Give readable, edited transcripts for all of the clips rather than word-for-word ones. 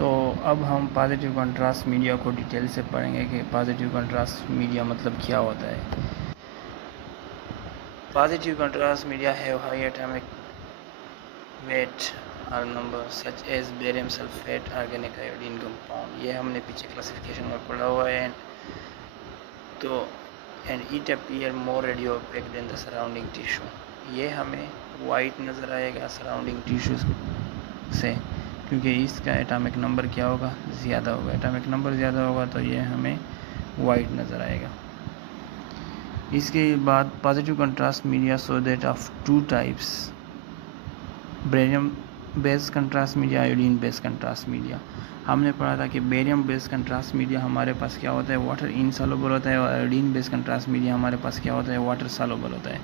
तो अब हम पॉजिटिव कंट्रास्ट मीडिया को डिटेल से पढ़ेंगे कि पॉजिटिव कंट्रास्ट मीडिया मतलब क्या होता है। Positive contrast media have high atomic weight और number such as barium sulphate organic iodine compound. ये हमने पीछे क्लासिफिकेशन में पढ़ा हुआ है। तो and it appear more radio opaque than the surrounding tissue. ये हमें वाइट नज़र आएगा सराउंडिंग टिश्यू से, क्योंकि इसका एटॉमिक नंबर क्या होगा, ज़्यादा होगा। एटॉमिक नंबर ज़्यादा होगा तो ये हमें वाइट नज़र आएगा। इसके बाद positive contrast media so that of two types, barium based contrast media, iodine based contrast media. हमने पढ़ा था कि बेरियम बेस्ड कंट्रास्ट मीडिया हमारे पास क्या होता है, वाटर इनसॉल्युबल होता है, और आयोडीन बेस्ड कंट्रास्ट मीडिया हमारे पास क्या होता है, वाटर सॉल्युबल होता है।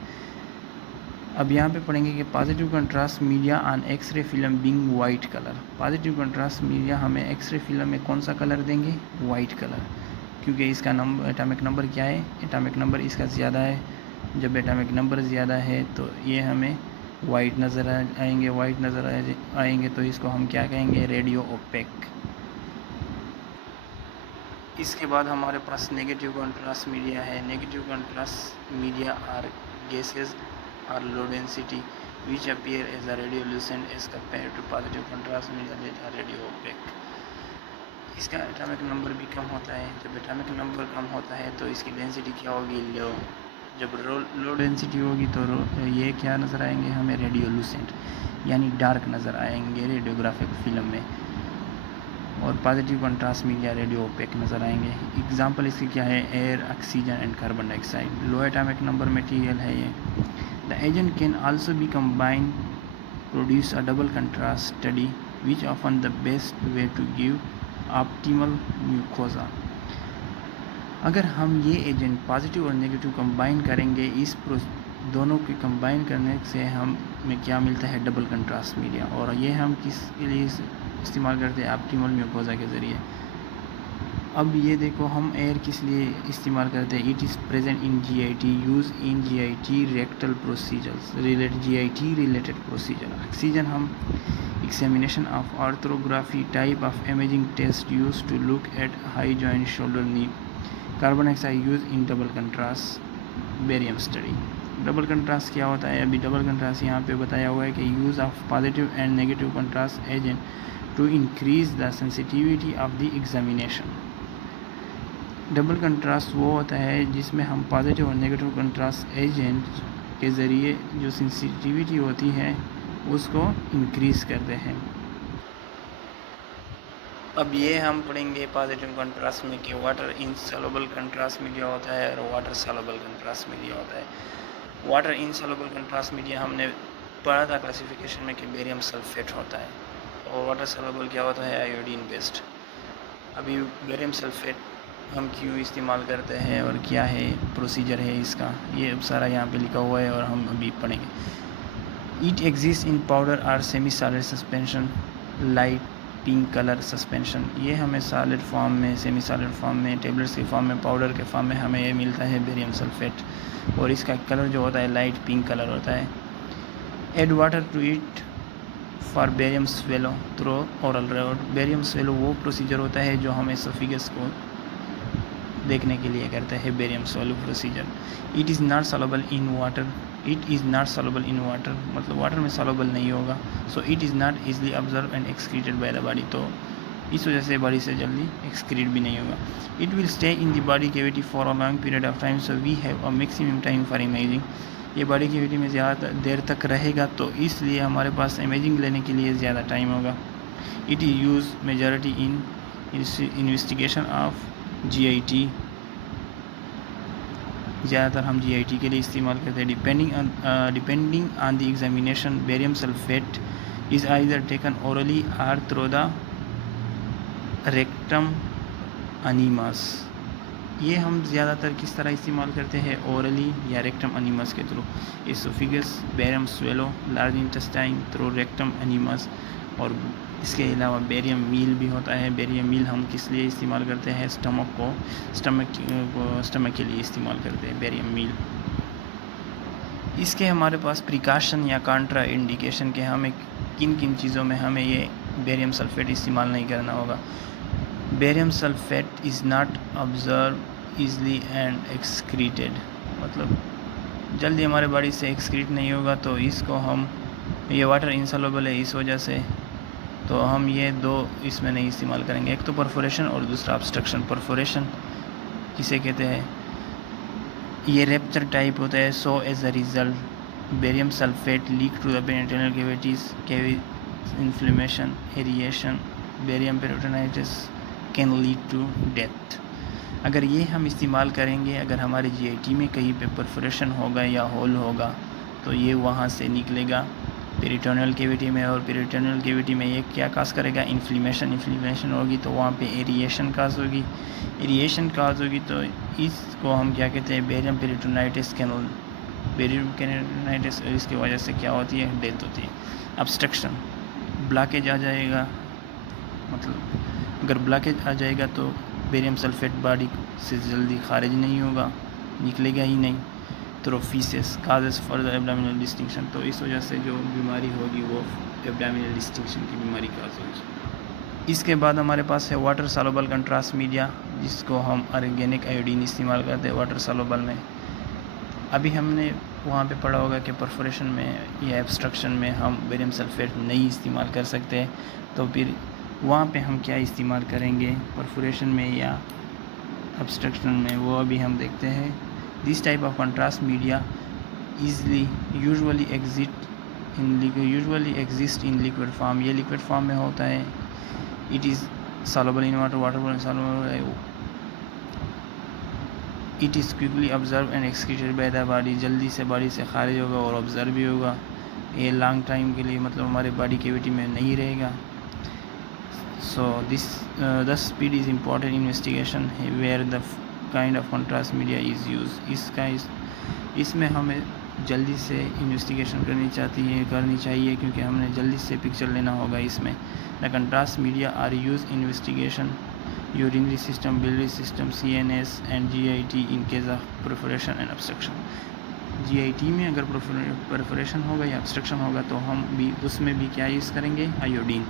अब यहाँ पे पढ़ेंगे कि positive contrast media on x-ray film being white colour. Positive contrast media हमें एक्सरे फिल्म में कौन सा कलर देंगे, वाइट कलर, क्योंकि इसका नंबर एटॉमिक नंबर क्या है, एटॉमिक नंबर इसका ज़्यादा है। जब एटॉमिक नंबर ज़्यादा है तो ये हमें वाइट नज़र आएंगे। वाइट नज़र आएंगे तो इसको हम क्या कहेंगे, रेडियो ओपेक। इसके बाद हमारे पास नेगेटिव कंट्रास्ट मीडिया है। Negative contrast media are gases or low density which appear as a radiolucent as compared to positive contrast media that are radio opaque। इसका एटॉमिक नंबर भी कम होता है। जब एटॉमिक नंबर कम होता है तो इसकी डेंसिटी क्या होगी, लो। जब लो डेंसिटी होगी तो ये क्या नज़र आएंगे हमें, रेडियोलुसेंट, यानी डार्क नज़र आएंगे रेडियोग्राफिक फिल्म में। और positive contrast media radio OPEC नज़र आएंगे। एग्जांपल इसकी क्या है, air, oxygen and carbon dioxide. Low atomic number material है ये। The agent can also be combined, produce a double contrast study, which often the best way to give optimal mucosa। अगर हम ये एजेंट पॉजिटिव और negative combine करेंगे, इस दोनों के कंबाइन करने से हमें क्या मिलता है, डबल कंट्रास्ट मीडिया। और ये हम किसके लिए इस्तेमाल करते हैं, ऑप्टिमल म्यूकोसा के ज़रिए। अब ये देखो, हम एयर किस लिए इस्तेमाल करते हैं, it is present in GIT, use in GIT rectal procedures, GIT related procedure. Oxygen हम examination of orthography type of imaging test use to look at high joint shoulder knee. Carbon dioxide use in double contrast barium study. Double contrast क्या होता है, अभी double contrast यहाँ पे बताया हुआ है कि use of positive and negative contrast agent to increase the sensitivity of the examination. Double contrast वो होता है जिसमें हम पॉजिटिव और नेगेटिव कंट्रास्ट एजेंट के ज़रिए जो सेंसिटिविटी होती है उसको इंक्रीज़ करते हैं। अब ये हम पढ़ेंगे पॉजिटिव कंट्रास्ट में कि वाटर इनसॉल्युबल कंट्रास्ट मीडिया होता है और वाटर सॉल्युबल कंट्रास्ट मीडिया होता है। वाटर इनसॉल्युबल कंट्रास्ट मीडिया हमने पढ़ा था क्लासिफिकेशन में कि बेरियम सल्फेट होता है, और वाटर सॉल्युबल क्या होता है, आयोडीन बेस्ड। अभी बेरियम सल्फेट हम क्यों इस्तेमाल करते हैं और क्या है प्रोसीजर है इसका, ये सारा यहाँ पे लिखा हुआ है और हम अभी पढ़ेंगे। इट एग्जिस्ट इन पाउडर और semi solid suspension, light pink colour suspension. ये हमें सॉलिड फॉर्म में, सेमी सॉलिड फॉर्म में, टेबलेट्स के फॉर्म में, पाउडर के फॉर्म में हमें ये मिलता है बेरियम सल्फेट, और इसका कलर जो होता है लाइट पिंक कलर होता है। Add water to it for barium swallow through oral route. Barium swallow वो प्रोसीजर होता है जो हमें एसोफेगस को देखने के लिए करते हैं, barium solo procedure. It is not soluble in water, it is not soluble in water मतलब वाटर में सॉल्युबल नहीं होगा। So it is not easily observe and excreted by the body, तो इस वजह से बॉडी से जल्दी एक्सक्रीट भी नहीं होगा। It will stay in the body cavity for a long period of time, so we have a maximum time for imaging. ये बॉडी कैविटी में ज़्यादा देर तक रहेगा, तो इसलिए हमारे पास इमेजिंग लेने के लिए ज़्यादा टाइम होगा। It is use majority in investigation of GIT, ज़्यादातर हम जीआईटी के लिए इस्तेमाल करते हैं। Depending on the examination, barium sulphate is either taken orally or through the rectum enemas. ये हम ज़्यादातर किस तरह इस्तेमाल करते हैं, ओरली या रेक्टम अनीमस के through. Oesophagus, barium swallow, large intestine through rectum enemas. और इसके अलावा बेरियम मील भी होता है। बेरियम मील हम किस लिए इस्तेमाल करते हैं, स्टमक के लिए इस्तेमाल करते हैं बेरियम मील। इसके हमारे पास प्रिकॉशन या कॉन्ट्रा इंडिकेशन के हमें किन किन चीज़ों में हमें ये बेरियम सल्फेट इस्तेमाल नहीं करना होगा। Barium sulphate is not observe easily and excreted, मतलब जल्दी हमारे बॉडी से एक्सक्रीट नहीं होगा, तो इसको हम, ये वाटर इंसॉल्युबल है इस वजह से, तो हम ये दो इसमें नहीं इस्तेमाल करेंगे। एक तो परफोरेशन और दूसरा ऑब्स्ट्रक्शन। परफोरेशन किसे कहते हैं, ये रेप्चर टाइप होता है। So as a result barium sulphate leak to the peritoneal cavities, inflammation, aeration, barium peritonitis can lead to death. अगर ये हम इस्तेमाल करेंगे, अगर हमारे जीआईटी में कहीं पे परफोरेशन होगा या होल होगा, तो ये वहाँ से निकलेगा पेरिटोनियल कैविटी में, और पेरिटोनियल कैविटी में ये क्या काज करेगा, इन्फ्लेमेशन होगी, तो वहाँ पे एरिएशन काज होगी। एरिएशन काज होगी तो इसको हम क्या कहते हैं, बेरियम पेरिटोनाइटिस पेरिटोनाइटिस, इसकी वजह से क्या होती है, डेथ होती है। ऑब्स्ट्रक्शन, ब्लॉकेज आ जाएगा, मतलब अगर ब्लॉकेज आ जाएगा तो बेरियम सल्फेट बॉडी से जल्दी खारिज नहीं होगा, निकलेगा ही नहीं। Thrombosis causes for the abdominal distinction, तो इस वजह से जो बीमारी होगी वो एब्डोमिनल डिस्टिंक्शन की बीमारी काज होगी। इसके बाद हमारे पास है वाटर सॉल्युबल कंट्रास्ट मीडिया, जिसको हम ऑर्गेनिक आयोडीन इस्तेमाल करते हैं वाटर सॉल्युबल में। अभी हमने वहाँ पे पढ़ा होगा कि परफोरेशन में या ऑब्स्ट्रक्शन में हम बेरियम सल्फेट नहीं इस्तेमाल कर सकते, तो फिर वहाँ पे हम क्या इस्तेमाल करेंगे परफोरेशन में या ऑब्स्ट्रक्शन में, वो अभी हम देखते हैं। This type of contrast media usually exist in liquid form, ये लिक्विड फॉर्म में होता है। It is soluble in water soluble, it is quickly observe and excreted by the body, जल्दी से बॉडी से खारिज होगा और ऑब्जर्व भी होगा। ये लॉन्ग टाइम के लिए, मतलब हमारे बॉडी कैविटी में नहीं रहेगा। So the speed is important investigation where the kind of contrast media is used। इसमें हमें जल्दी से इन्वेस्टिगेशन करनी चाहिए, क्योंकि हमने जल्दी से पिक्चर लेना होगा इसमें। The contrast media are use investigation urinary system, biliary system, CNS and GIT in case of perforation and obstruction. GIT में अगर परफोरेशन होगा या ऑब्स्ट्रक्शन होगा तो हम भी उसमें भी क्या यूज़ करेंगे, iodine.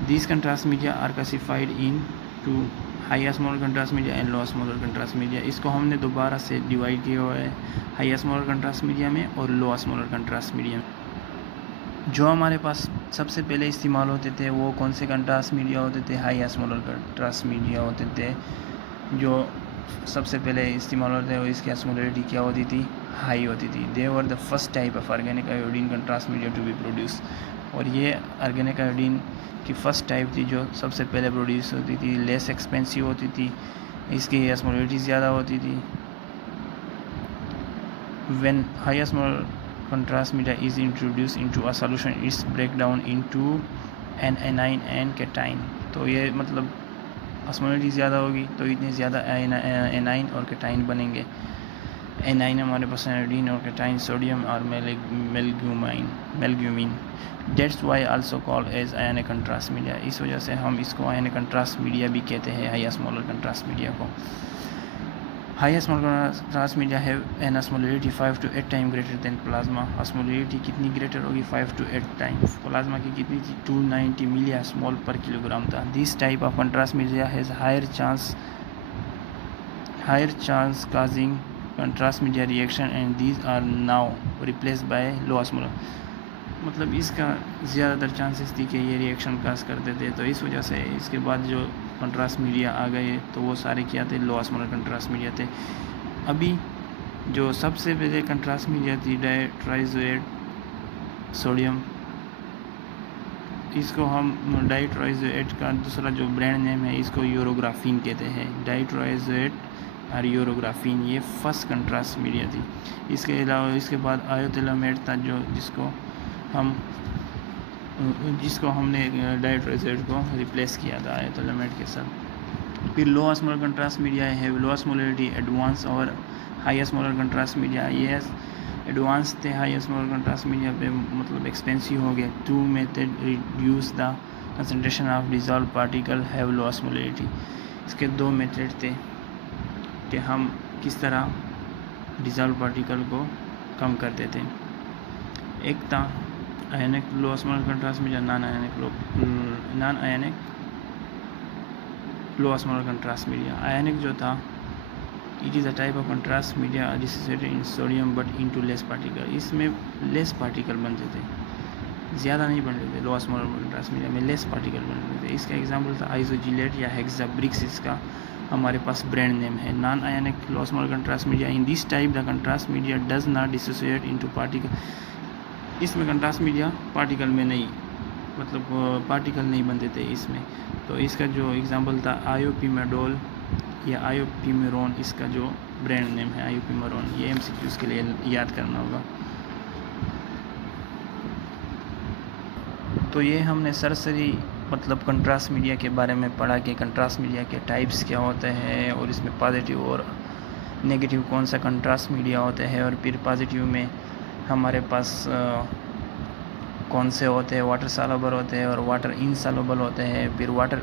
These contrast media are classified into high osmolar contrast media and low osmolar contrast media। इसको हमने दोबारा से डिवाइड किया हुआ है हाई osmolar contrast media में और लो osmolar contrast media में। जो हमारे पास सबसे पहले इस्तेमाल होते थे वो कौन से कंट्रास्ट मीडिया होते थे, हाई osmolar contrast media होते थे। जो सबसे पहले इस्तेमाल होते थे वो इसकी osmolarity क्या होती थी, हाई होती थी। They were the first type of organic iodine contrast media to be produce, और ये ऑर्गेनिक आयोडीन की फ़र्स्ट टाइप थी जो सबसे पहले प्रोड्यूस होती थी। लेस एक्सपेंसिव होती थी, इसकी osmolarity ज़्यादा होती थी। When high osmolar contrast media is introduced into a solution, its breakdown into an anion and cation। तो ये मतलब osmolarity ज़्यादा होगी तो इतने ज़्यादा एनाइन और कैटाइन बनेंगे। एनाइन हमारे पास आयोडीन और कैटाइन सोडियम और meglumine. That's why also called as ionic contrast media, इस वजह से हम इसको आयनिक कंट्रास्ट मीडिया भी कहते हैं, हाई osmolar कंट्रास्ट मीडिया को। High osmolar contrast media have an osmolarity 5 to 8 time greater than plasma. osmolarity कितनी ग्रेटर होगी, 5 to 8 टाइम्स। प्लाज्मा की कितनी थी, 290 मिलीस्मॉल पर किलोग्राम था। This type of contrast media has higher chance causing contrast media reaction and these are now replace by low osmolar, मतलब इसका ज़्यादातर चांसेस थी कि ये रिएक्शन काज करते थे, तो इस वजह से इसके बाद जो कंट्रास्ट मीडिया आ गए तो वो सारे क्या थे, लो osmolar कंट्रास्ट मीडिया थे। अभी जो सबसे पहले कंट्रास्ट मीडिया थी डाइट्राइजोएट सोडियम, इसको हम डाइट्राइजोएट का दूसरा जो ब्रांड नेम है इसको यूरोग्राफीन कहते हैं। डाइट्राइजोएट और यूरोग्राफीन ये फर्स्ट कंट्रास्ट मीडिया थी। इसके अलावा इसके बाद आयोथैलामेट था जिसको हमने डाइट्राइजोएट को रिप्लेस किया था आयोथैलामेट के साथ। फिर लो osmolar कंट्रास्ट मीडिया है लो osmolarity एडवांस और हाई osmolar कंट्रास्ट मीडिया। ये एडवांस थे हाई osmolar कंट्रास्ट मीडिया पे, मतलब एक्सपेंसिव हो गया। 2 method reduce the concentration of dissolve particle have low osmolarity। इसके 2 मेथड थे कि हम किस तरह डिजॉल्व पार्टिकल को कम करते थे। एक था ionic low osmolar contrast media, non ionic low osmolar contrast media. Ionic जो था, it is a type of contrast media dissociated in sodium but into less particle. इसमें लेस पार्टिकल बनते थे, ज़्यादा नहीं बनते थे। लो ऑस्मोलर कंट्रास्ट मीडिया में लेस पार्टिकल बनते थे। इसका एग्जांपल था आइसोजिलेट या हेक्साब्रिक्स, इसका हमारे पास ब्रांड नेम है। Non ionic low osmolar contrast media, in this type the contrast media does not dissociate into particle. इसमें कंट्रास्ट मीडिया पार्टिकल में नहीं, मतलब पार्टिकल नहीं बनते थे इसमें। तो इसका जो एग्जांपल था आयोपिमेडोल या आयोपिमेरोन, इसका जो ब्रांड नेम है आयोपिमेरोन। ये एमसीक्यूज के लिए याद करना होगा। तो ये हमने सरसरी मतलब कंट्रास्ट मीडिया के बारे में पढ़ा कि कंट्रास्ट मीडिया के टाइप्स क्या होते हैं और इसमें पॉजिटिव और नेगेटिव कौन सा कंट्रास्ट मीडिया होते हैं, और फिर पॉजिटिव में हमारे पास कौन से होते हैं, वाटर सॉल्युबल होते हैं और वाटर इनसॉल्युबल होते हैं। फिर वाटर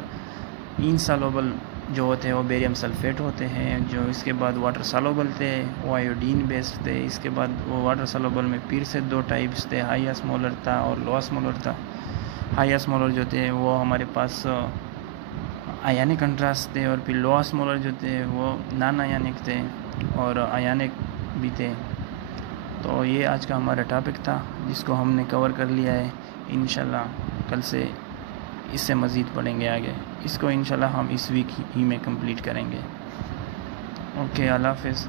इनसॉल्युबल जो होते हैं वो बेरियम सल्फेट होते हैं। जो इसके बाद वाटर सॉल्युबल थे वो आयोडीन बेस्ड थे। इसके बाद वो वाटर सॉल्युबल में फिर से दो टाइप्स थे, हाई ऑस्मोलर था और लो ऑस्मोलर था। हाई ऑस्मोलर जो थे वो हमारे पास आयनिक कंट्रास्ट थे, और फिर लो ऑस्मोलर जो थे वो नॉन आयनिक थे और आयनिक भी थे। तो ये आज का हमारा टॉपिक था जिसको हमने कवर कर लिया है। इंशाल्लाह कल से इससे मज़ीद पढ़ेंगे आगे। इसको इंशाल्लाह हम इस वीक ही में कंप्लीट करेंगे। ओके, अल्लाह हाफ़िज़।